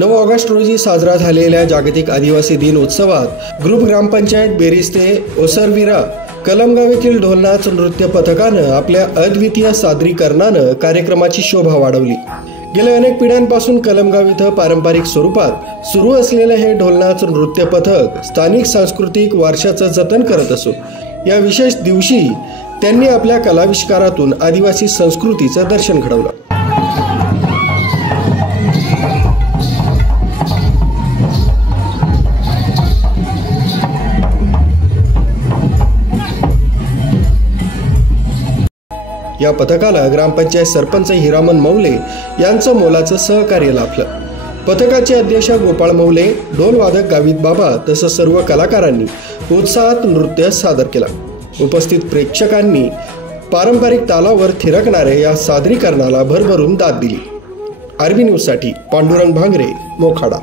9 August रोजी साजरा झालेल्या जागतिक आदिवासी दिन उत्सवात ग्रुप ग्रामपंचायत बेरीज ते ओसरविरा कलमगाव येथील ढोलनाच नृत्य पथकानं आपल्या अद्वितीय सादरीकरणानं कार्यक्रमाची शोभा वाढवली। गेल्या अनेक पिढ्यांपासून कलमगाव इथं पारंपरिक स्वरूपात सुरू असलेले हे ढोलनाच नृत्य पथक स्थानिक सांस्कृतिक वारशाचं जतन करत असो। या विशेष दिवशी त्यांनी आपल्या कलाविष्कारातून आदिवासी संस्कृतीचं दर्शन घडवलं। या पथकाला ग्रामपंचायत सरपंच हिरामन मौले यांचं मोलाचं सहकार्य लाभलं। पथकाचे अध्यक्ष गोपाळ मौले, ढोलवादक गावित बाबा तसंच सर्व कलाकारांनी उत्साहात नृत्य सादर केलं। उपस्थित प्रेक्षकांनी पारंपरिक तालावर थिरकणाऱ्या या सादरीकरणाला भरभरून दाद दिली। आरबी न्यूजसाठी पांडुरंग भांगरे, मोखाडा।